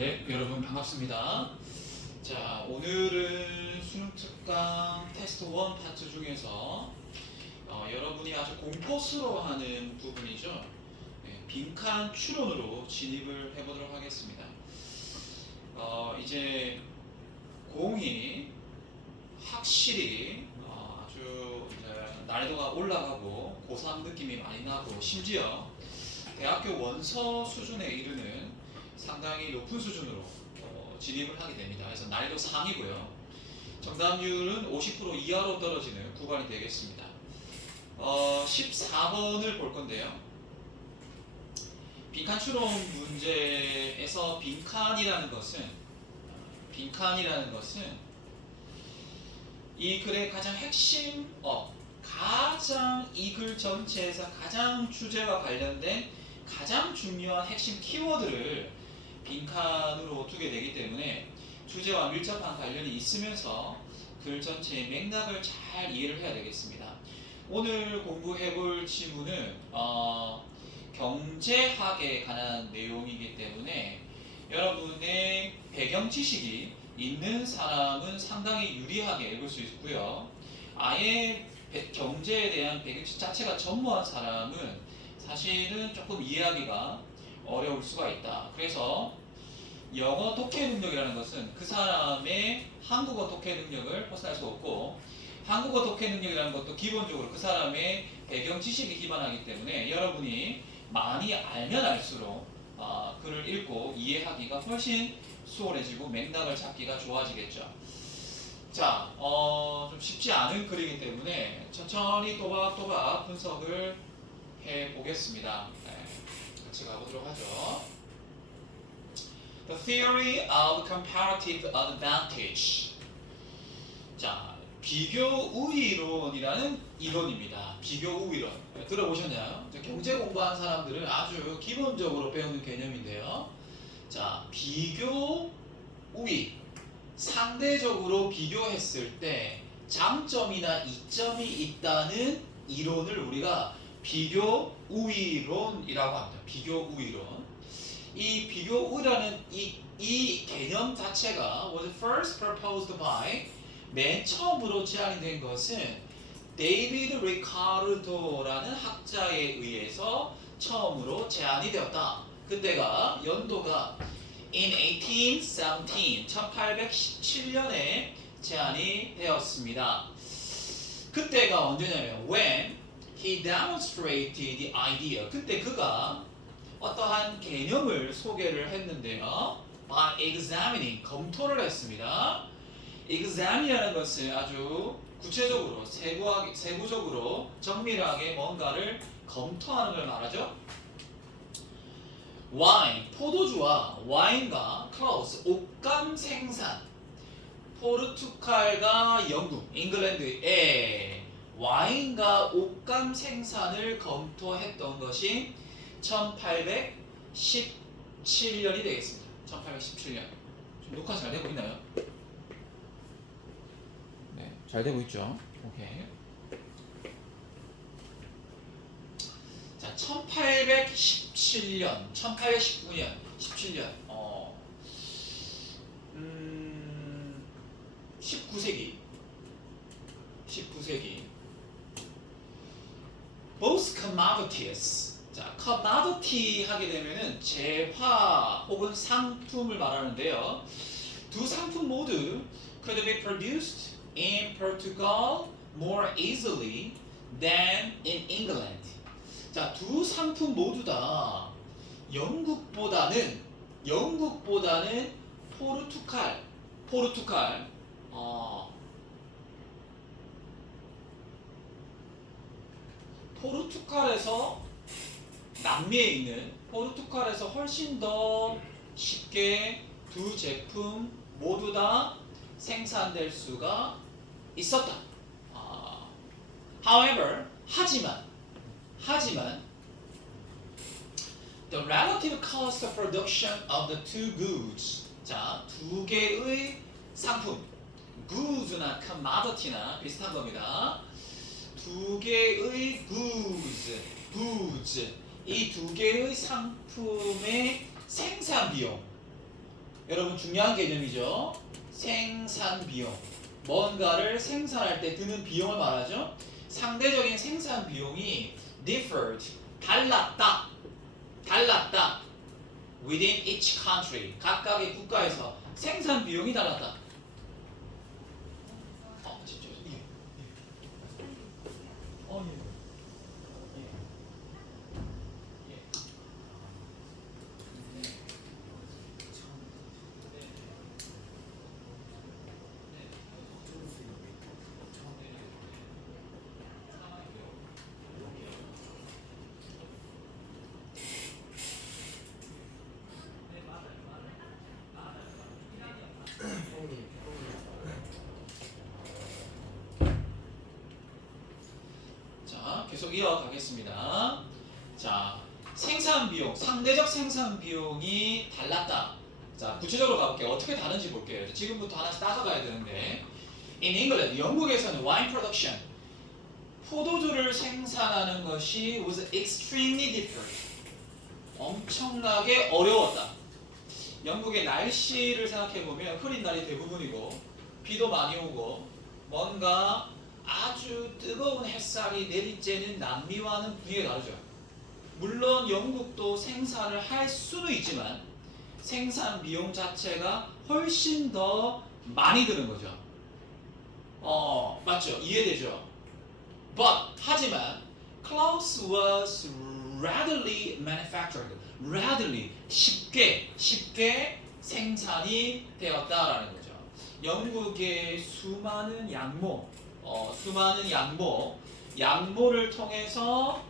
네, 여러분 반갑습니다. 자, 오늘은 수능 특강 테스트 1 파트 중에서 여러분이 아주 공포스러워하는 부분이죠. 네, 빈칸 추론으로 진입을 해보도록 하겠습니다. 이제 공이 확실히 아주 이제 난이도가 올라가고 고3 느낌이 많이 나고 심지어 대학교 원서 수준에 이르는 상당히 높은 수준으로 진입을 하게 됩니다. 그래서 난이도 상이고요. 정답률은 50% 이하로 떨어지는 구간이 되겠습니다. 14번을 볼 건데요. 빈칸 추론 문제에서 빈칸이라는 것은 이 글의 가장 핵심 가장 이 글 전체에서 가장 주제와 관련된 가장 중요한 핵심 키워드를 빈칸으로 두게 되기 때문에 주제와 밀접한 관련이 있으면서 글 전체의 맥락을 잘 이해를 해야 되겠습니다. 오늘 공부해볼 지문은 경제학에 관한 내용이기 때문에 여러분의 배경 지식이 있는 사람은 상당히 유리하게 읽을 수 있고요. 아예 경제에 대한 배경 지식 자체가 전무한 사람은 사실은 조금 이해하기가 어려울 수가 있다. 그래서 영어 독해 능력이라는 것은 그 사람의 한국어 독해 능력을 벗어날 수 없고, 한국어 독해 능력이라는 것도 기본적으로 그 사람의 배경 지식에 기반하기 때문에 여러분이 많이 알면 알수록 글을 읽고 이해하기가 훨씬 수월해지고 맥락을 잡기가 좋아지겠죠. 자, 좀 쉽지 않은 글이기 때문에 천천히 또박또박 분석을 해보겠습니다. 네, 같이 가보도록 하죠. The theory of comparative advantage. 자, 비교 우위론이라는 이론입니다. 비교 우위론. 들어보셨나요? 경제 공부한 사람들은 아주 기본적으로 배우는 개념인데요. 자, 비교 우위. 상대적으로 비교했을 때 장점이나 이점이 있다는 이론을 우리가 비교 우위론이라고 합니다. 비교 우위론. 이 비교 우위라는 이 개념 자체가 was first proposed by, 맨 처음으로 제안이 된 것은 데이비드 리카르도라는 학자에 의해서 처음으로 제안이 되었다. 그때가 연도가 in 1817, 1817년에 제안이 되었습니다. 그때가 언제냐면 when he demonstrated the idea. 그때 그가 어떠한 개념을 소개를 했는데요. by examining, 검토를 했습니다. examine이라는 것은 아주 구체적으로, 세부적으로, 정밀하게 뭔가를 검토하는 걸 말하죠. 와인, 포도주와 와인과 clothes, 옷감 생산, 포르투갈과 영국, 잉글랜드에 와인과 옷감 생산을 검토했던 것이 1817년이 되겠습니다. 1817년. 좀 녹화 잘 되고 있나요? 네, 잘 되고 있죠. 오케이. 자, 1817년, 1819년, 17년. 19세기. Both commodities. 자, commodity 하게 되면은 재화 혹은 상품을 말하는데요. 두 상품 모두 could be produced in Portugal more easily than in England. 자, 두 상품 모두 다 영국보다는 포르투갈에서 남미에 있는 포르투갈에서 훨씬 더 쉽게 두 제품 모두 다 생산될 수가 있었다. However, 하지만 the relative cost of production of the two goods. 자, 두 개의 상품, goods나 commodity나 비슷한 겁니다. 두 개의 goods, 이 두 개의 상품의 생산 비용, 여러분 중요한 개념이죠. 생산 비용. 뭔가를 생산할 때 드는 비용을 말하죠. 상대적인 생산 비용이 differed, 달랐다. 달랐다. within each country. 각각의 국가에서 생산 비용이 달랐다. 진짜. 예. 예. 자, 계속 이어가겠습니다. 자, 생산 비용, 상대적 생산 비용이 달랐다. 자, 구체적으로 가볼게요. 어떻게 다른지 볼게요. 지금부터 하나씩 따져가야 되는데, in England, 영국에서는 wine production, 포도주를 생산하는 것이 was extremely difficult. 엄청나게 어려웠다. 영국의 날씨를 생각해 보면 흐린 날이 대부분이고 비도 많이 오고 뭔가 아주 뜨거운 햇살이 내리쬐는 남미와는 분위기가 다르죠. 물론 영국도 생산을 할 수는 있지만 생산 비용 자체가 훨씬 더 많이 드는 거죠. 맞죠? 이해되죠? But 하지만 clothes was readily manufactured. readily 쉽게 생산이 되었다라는 거죠. 영국의 수많은 양모를 통해서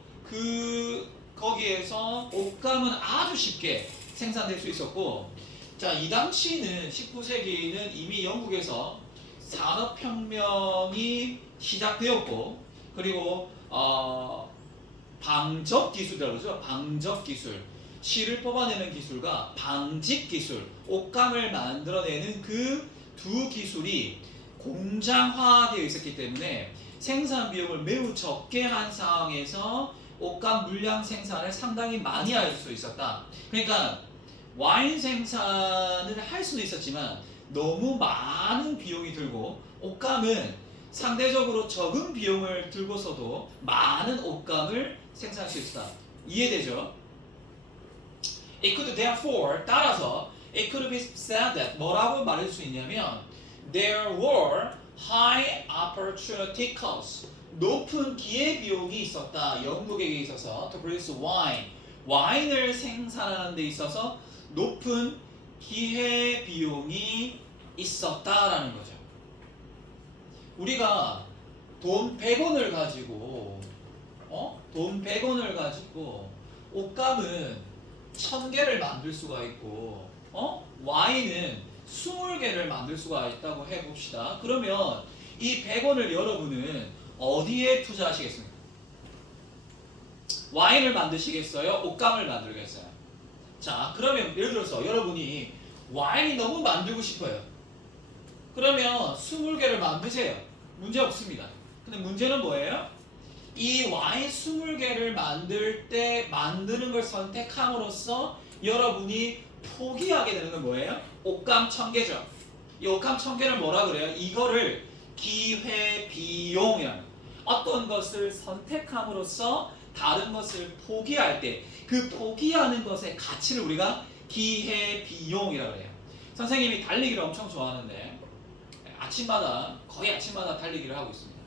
거기에서 옷감은 아주 쉽게 생산될 수 있었고, 자, 이 당시는 19세기는 이미 영국에서 산업혁명이 시작되었고, 그리고 방적 기술이라고 그러죠. 방적 기술. 실을 뽑아내는 기술과 방직 기술, 옷감을 만들어내는 그 두 기술이 공장화되어 있었기 때문에 생산 비용을 매우 적게 한 상황에서 옷감 물량 생산을 상당히 많이 할 수 있었다. 그러니까 와인 생산을 할 수도 있었지만 너무 많은 비용이 들고 옷감은 상대적으로 적은 비용을 들고서도 많은 옷감을 생산할 수 있었다. 이해되죠? It could therefore, 따라서 it could be said that 뭐라고 말할 수 있냐면 there were high opportunity costs, 높은 기회 비용이 있었다. 영국에게 있어서 to produce wine, 와인을 생산하는 데 있어서 높은 기회 비용이 있었다라는 거죠. 우리가 돈 100원을 가지고 돈 100원을 가지고 옷감은 1000개를 만들 수가 있고 와인은 20개를 만들 수가 있다고 해봅시다. 그러면 이 100원을 여러분은 어디에 투자하시겠습니까? 와인을 만드시겠어요? 옷감을 만들겠어요? 자, 그러면 예를 들어서 여러분이 와인이 너무 만들고 싶어요. 그러면 20개를 만드세요. 문제 없습니다. 근데 문제는 뭐예요? 이 와인 20개를 만들 때 만드는 걸 선택함으로써 여러분이 포기하게 되는 건 뭐예요? 옷감 1000개죠. 이 옷감 1000개를 뭐라 그래요? 이거를 기회비용이라는, 어떤 것을 선택함으로써 다른 것을 포기할 때 그 포기하는 것의 가치를 우리가 기회비용이라고 해요. 선생님이 달리기를 엄청 좋아하는데 거의 아침마다 달리기를 하고 있습니다.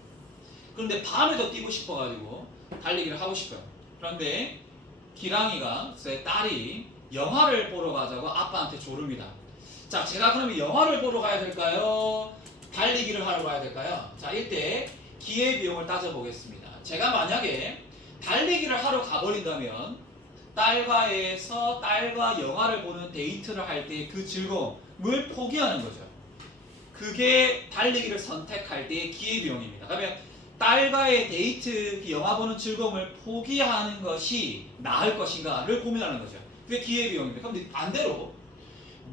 그런데 밤에도 뛰고 싶어가지고 달리기를 하고 싶어요. 그런데 기랑이가, 제 딸이 영화를 보러 가자고 아빠한테 조릅니다. 자, 제가 그러면 영화를 보러 가야 될까요? 달리기를 하러 가야 될까요? 자, 이때 기회비용을 따져보겠습니다. 제가 만약에 달리기를 하러 가버린다면 딸과 영화를 보는 데이트를 할 때 그 즐거움을 포기하는 거죠. 그게 달리기를 선택할 때의 기회비용입니다. 그러면 딸과의 데이트, 영화 보는 즐거움을 포기하는 것이 나을 것인가를 고민하는 거죠. 그게 기회비용입니다. 그럼 반대로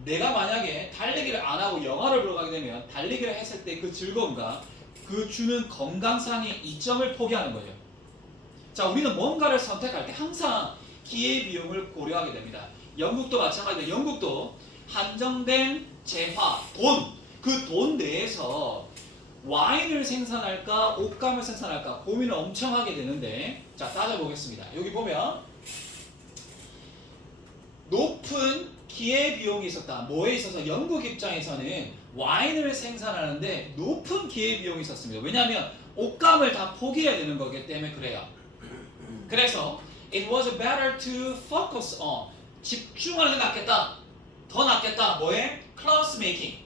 내가 만약에 달리기를 안 하고 영화를 보러 가게 되면 달리기를 했을 때 그 즐거움과 그 주는 건강상의 이점을 포기하는 거죠. 자, 우리는 뭔가를 선택할 때 항상 기회비용을 고려하게 됩니다. 영국도 마찬가지로 영국도 한정된 재화, 돈, 그 돈 내에서 와인을 생산할까 옷감을 생산할까 고민을 엄청 하게 되는데, 자 따져보겠습니다. 여기 보면 높은 기회비용이 있었다. 뭐에 있어서 영국 입장에서는 와인을 생산하는데 높은 기회비용이 있었습니다. 왜냐하면 옷감을 다 포기해야 되는 거기 때문에 그래요. 그래서 it was better to focus on, 집중하는 게 낫겠다. 더 낫겠다. 뭐에? cloth making,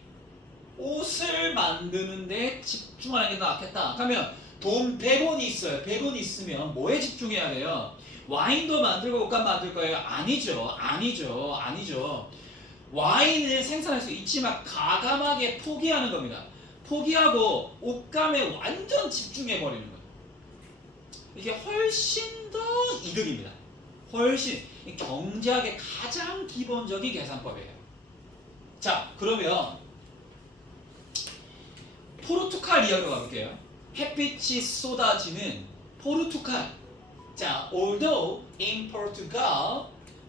옷을 만드는데 집중하는 게 낫겠다. 그러면 돈 100원이 있어요. 100원이 있으면 뭐에 집중해야 돼요? 와인도 만들고 옷감 만들 거예요? 아니죠. 와인을 생산할 수 있지만 가감하게 포기하는 겁니다. 포기하고 옷감에 완전 집중해 버리는 거예요. 이게 훨씬 더 이득입니다. 훨씬 경제학의 가장 기본적인 계산법이에요. 자, 그러면 포르투갈 이야기로 가볼게요. 햇빛이 쏟아지는 포르투갈. 자, although in Portugal,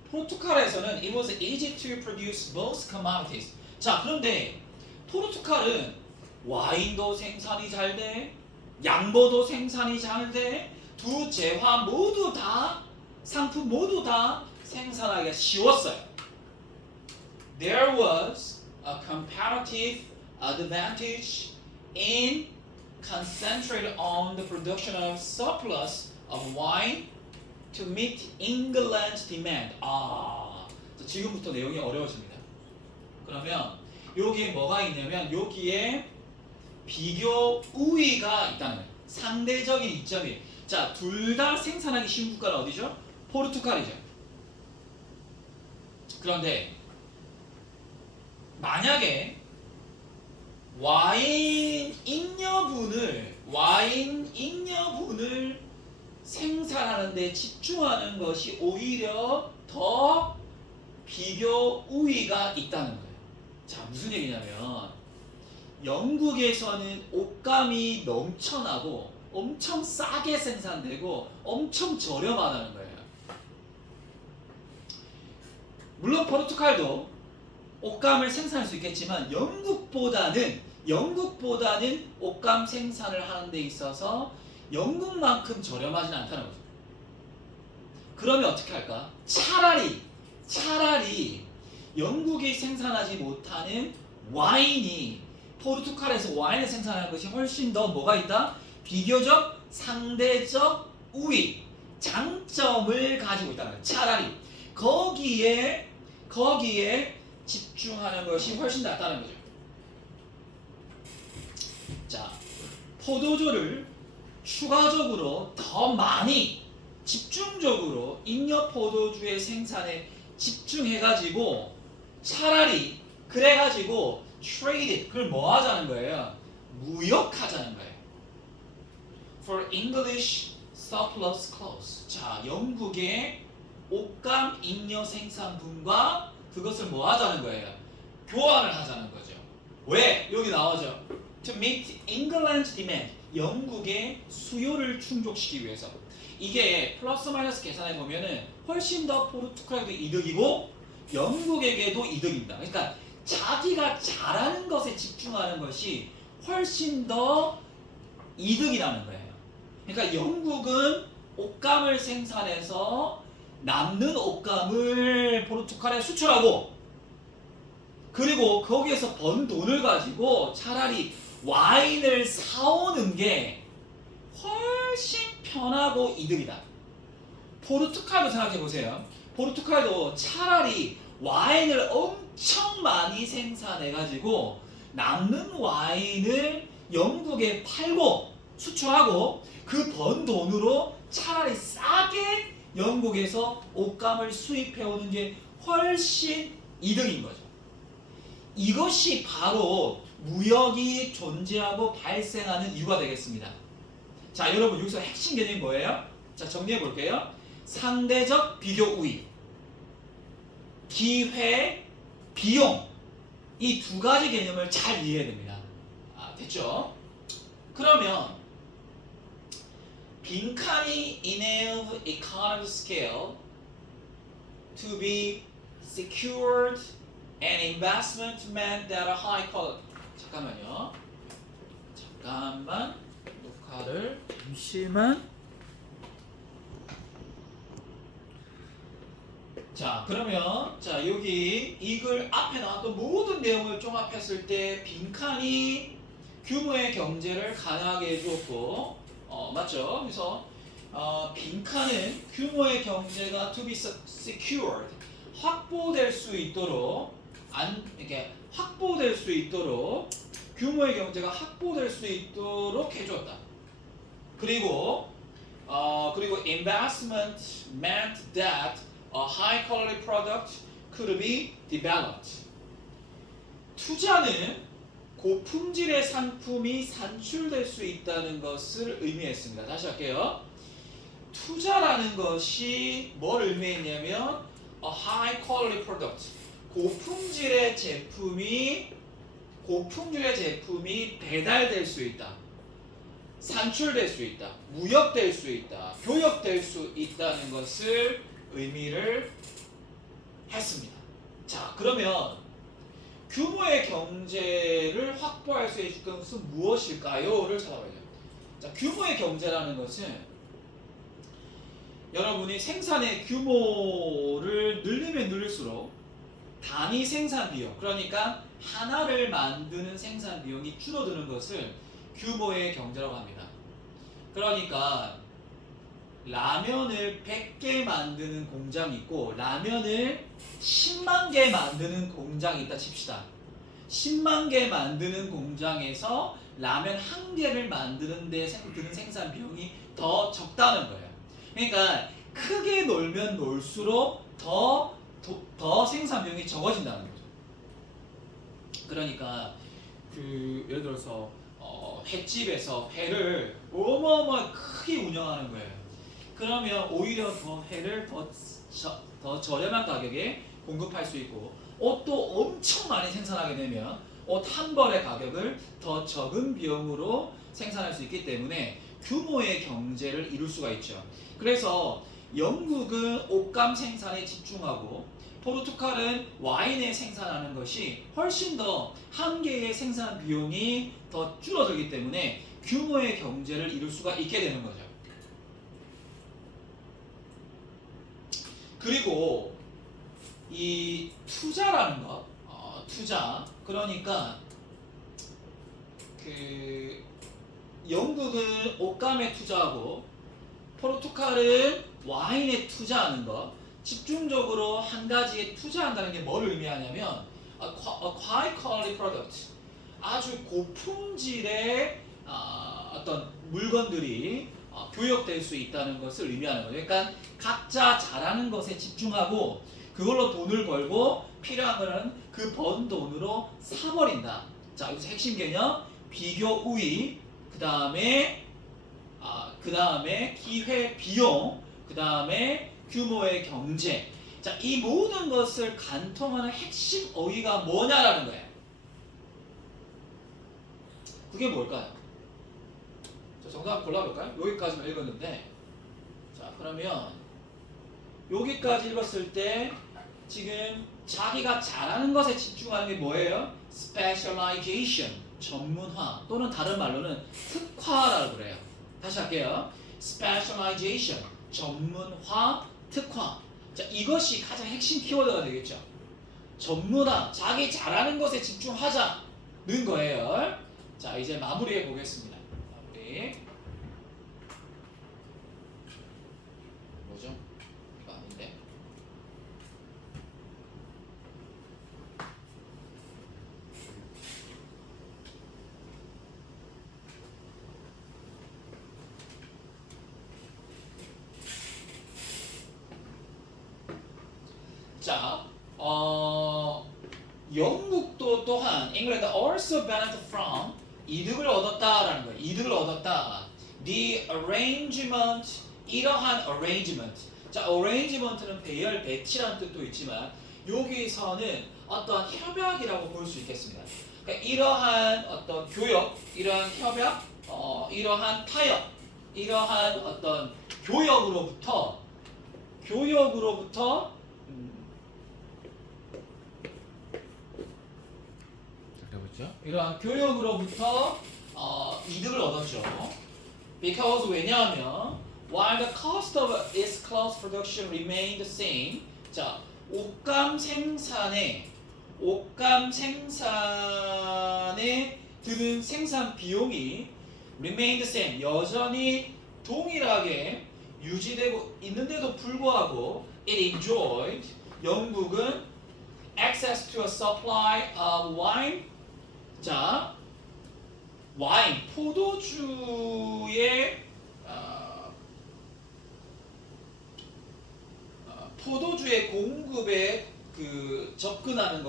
포르투갈에서는 it was easy to produce both commodities. 자, 그런데 포르투갈은 와인도 생산이 잘 돼, 양보도 생산이 잘 돼, 두 재화 모두 다, 상품 모두 다 생산하기가 쉬웠어요. There was a comparative advantage in concentrated on the production of surplus of wine to meet England's demand. 지금부터 내용이 어려워집니다. 그러면 여기에 뭐가 있냐면 여기에 비교 우위가 있다는 거예요. 상대적인 이점이. 자, 둘 다 생산하기 쉬운 국가는 어디죠? 포르투갈이죠. 그런데 만약에 와인 잉여분을 생산하는 데 집중하는 것이 오히려 더 비교 우위가 있다는 거예요. 자, 무슨 얘기냐면 영국에서는 옷감이 넘쳐나고 엄청 싸게 생산되고 엄청 저렴하다는 거예요. 물론 포르투갈도 옷감을 생산할 수 있겠지만 영국보다는 옷감 생산을 하는 데 있어서 영국만큼 저렴하진 않다는 거죠. 그러면 어떻게 할까? 차라리 영국이 생산하지 못하는 와인이 포르투갈에서 와인을 생산하는 것이 훨씬 더 뭐가 있다? 비교적 상대적 우위, 장점을 가지고 있다는 거예요. 차라리 거기에 집중하는 것이 훨씬 낫다는 거죠. 자, 포도주를 추가적으로 더 많이 집중적으로 잉여 포도주의 생산에 집중해가지고 차라리 그래가지고 트레이드, 그걸 뭐 하자는 거예요? 무역하자는 거예요. For English surplus clothes. 자, 영국의 옷감 잉여 생산분과 그것을 뭐 하자는 거예요? 교환을 하자는 거죠. 왜? 여기 나오죠. To meet England's demand. 영국의 수요를 충족시키기 위해서. 이게 플러스 마이너스 계산해 보면은 훨씬 더 포르투갈에도 이득이고 영국에게도 이득입니다. 그러니까 자기가 잘하는 것에 집중하는 것이 훨씬 더 이득이라는 거예요. 그러니까 영국은 옷감을 생산해서 남는 옷감을 포르투갈에 수출하고, 그리고 거기에서 번 돈을 가지고 차라리 와인을 사오는 게 훨씬 편하고 이득이다. 포르투갈도 생각해 보세요. 포르투갈도 차라리 와인을 엄청 많이 생산해 가지고 남는 와인을 영국에 팔고 수출하고 그 번 돈으로 차라리 싸게 영국에서 옷감을 수입해 오는 게 훨씬 이득인 거죠. 이것이 바로 무역이 존재하고 발생하는 이유가 되겠습니다. 자, 여러분 여기서 핵심 개념이 뭐예요? 자, 정리해 볼게요. 상대적 비교 우위, 기회, 비용, 이 두 가지 개념을 잘 이해해야 됩니다. 됐죠? 그러면 빈칸이 enable economy scale to be secured An investment meant that a high quality. 잠깐만요. 잠깐만 녹화를 잠시만. 자 그러면 자 여기 이글 앞에 나왔던 모든 내용을 종합했을 때 빈칸이 규모의 경제를 가능하게 해주었고 맞죠? 그래서 빈칸은 규모의 경제가 to be secured 확보될 수 있도록 이렇게 확보될 수 있도록 규모의 경제가 확보될 수 있도록 해줬다. 그리고 investment meant that a high quality product could be developed. 투자는 고품질의 상품이 산출될 수 있다는 것을 의미했습니다. 다시 할게요. 투자라는 것이 뭘 의미했냐면 a high quality product. 고품질의 제품이 배달될 수 있다. 산출될 수 있다. 무역될 수 있다. 교역될 수 있다는 것을 의미를 했습니다. 자, 그러면 규모의 경제를 확보할 수 있을 것은 무엇일까요?를 찾아봐야죠. 자, 규모의 경제라는 것은 여러분이 생산의 규모를 늘리면 늘릴수록 단위 생산 비용, 그러니까 하나를 만드는 생산 비용이 줄어드는 것을 규모의 경제라고 합니다. 그러니까 라면을 100개 만드는 공장이 있고 라면을 10만 개 만드는 공장이 있다 칩시다. 10만 개 만드는 공장에서 라면 한 개를 만드는 데 드는 생산 비용이 더 적다는 거예요. 그러니까 크게 놀면 놀수록 더 생산 비용이 적어진다는 거죠. 그러니까 예를 들어서 횟집에서 회를 어마어마하게 크게 운영하는 거예요. 그러면 오히려 회를 더 저렴한 가격에 공급할 수 있고 옷도 엄청 많이 생산하게 되면 옷 한 벌의 가격을 더 적은 비용으로 생산할 수 있기 때문에 규모의 경제를 이룰 수가 있죠. 그래서 영국은 옷감 생산에 집중하고 포르투갈은 와인에 생산하는 것이 훨씬 더 한 개의 생산 비용이 더 줄어들기 때문에 규모의 경제를 이룰 수가 있게 되는 거죠. 그리고 이 투자라는 것, 투자, 그러니까 영국은 옷감에 투자하고 포르투갈은 와인에 투자하는 것, 집중적으로 한 가지에 투자한다는 게 뭘 의미하냐면 a high quality product, 아주 고품질의 어떤 물건들이 교역될 수 있다는 것을 의미하는 거죠. 그러니까 각자 잘하는 것에 집중하고 그걸로 돈을 벌고 필요한 거는 그 번 돈으로 사버린다. 자, 여기서 핵심 개념 비교 우위, 그 다음에 기회 비용, 그 다음에 규모의 경제. 자, 이 모든 것을 간통하는 핵심 어휘가 뭐냐라는 거예요. 그게 뭘까요? 자, 정답 골라볼까요? 여기까지만 읽었는데, 자, 그러면 여기까지 읽었을 때 지금 자기가 잘하는 것에 집중하는 게 뭐예요? Specialization, 전문화, 또는 다른 말로는 특화라고 그래요. 다시 할게요. Specialization, 전문화, 특화. 자, 이것이 가장 핵심 키워드가 되겠죠. 전문화, 자기 잘하는 것에 집중하자는 거예요. 자, 이제 마무리해 보겠습니다. 마무리. 뭐죠? 이거 아닌데. 자, 영국도 또한 England also benefit from 이득을 얻었다라는 거예요. 이득을 얻었다. The arrangement, 이러한 arrangement. 자, arrangement는 배열, 배치라는 뜻도 있지만 여기서는 어떤 협약이라고 볼 수 있겠습니다. 그러니까 이러한 어떤 교역, 이러한 협약, 이러한 타협, 이러한 어떤 교역으로부터 그죠? 이러한 교육으로부터 이득을 얻었죠. Because 왜냐하면 while the cost of its cloth production remained the same. 자, 옷감 생산에 드는 생산 비용이 remained the same. 여전히 동일하게 유지되고 있는데도 불구하고 it enjoyed. 영국은 access to a supply of wine. 자, 와인, 포도주의 공급에 접근하는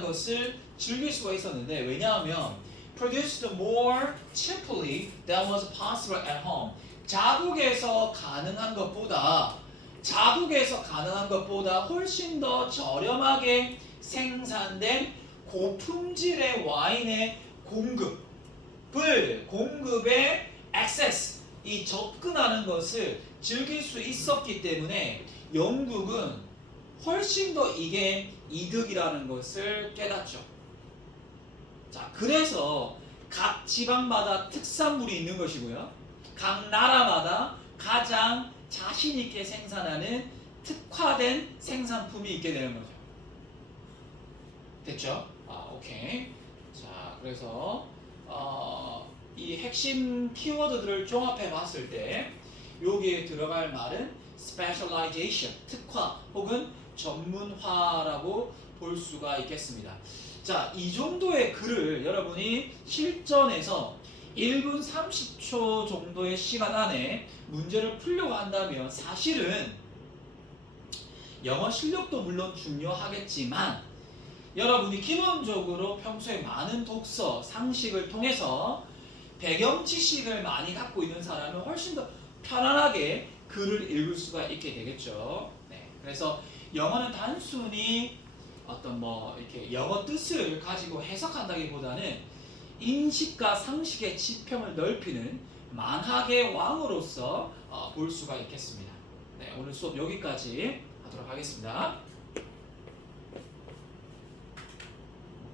것을 즐길 수가 있었는데 왜냐하면 produced more cheaply than was possible at home. 자국에서 가능한 것보다 훨씬 더 저렴하게 생산된 고품질의 와인의 공급에 access, 이 접근하는 것을 즐길 수 있었기 때문에 영국은 훨씬 더 이게 이득이라는 것을 깨닫죠. 자, 그래서 각 지방마다 특산물이 있는 것이고요. 각 나라마다 가장 자신 있게 생산하는 특화된 생산품이 있게 되는 거죠. 됐죠? 오케이. 자, 그래서 이 핵심 키워드들을 종합해 봤을 때 여기에 들어갈 말은 specialization, 특화 혹은 전문화라고 볼 수가 있겠습니다. 자, 이 정도의 글을 여러분이 실전에서 1분 30초 정도의 시간 안에 문제를 풀려고 한다면 사실은 영어 실력도 물론 중요하겠지만 여러분이 기본적으로 평소에 많은 독서, 상식을 통해서 배경 지식을 많이 갖고 있는 사람은 훨씬 더 편안하게 글을 읽을 수가 있게 되겠죠. 네, 그래서 영어는 단순히 어떤 이렇게 영어 뜻을 가지고 해석한다기보다는 인식과 상식의 지평을 넓히는 만학의 왕으로서 볼 수가 있겠습니다. 네, 오늘 수업 여기까지 하도록 하겠습니다.